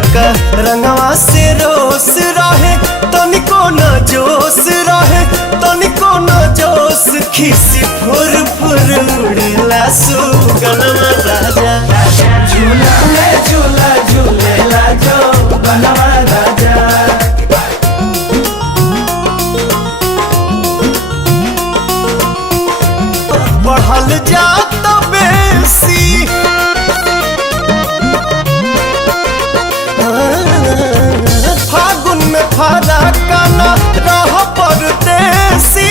ललका रंगवा से रोस रहे तनिको न जोश रहे तनिको न जोश खिसी फुर फुर उड़ेला सुगनमा राजा झूला में झूला झूलेला जो बनवा राजा। बढ़ल जात बेसी फागुन में फारा काना रह परदेसी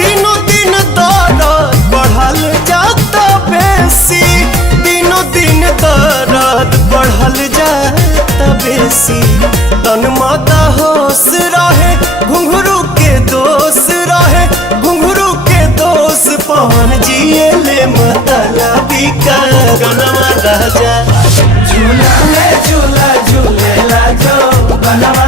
दिनों दिन दर्द बढ़ल जात बेसी दिनों दिन दर्द बढ़ल जात बेसी तन माता होश रहे घुंघरू के दोष रहे घुंघरू के दोष पवन जिए ले मतलबी का गनवा राजा झूला में झूला झूलेला जो बनवा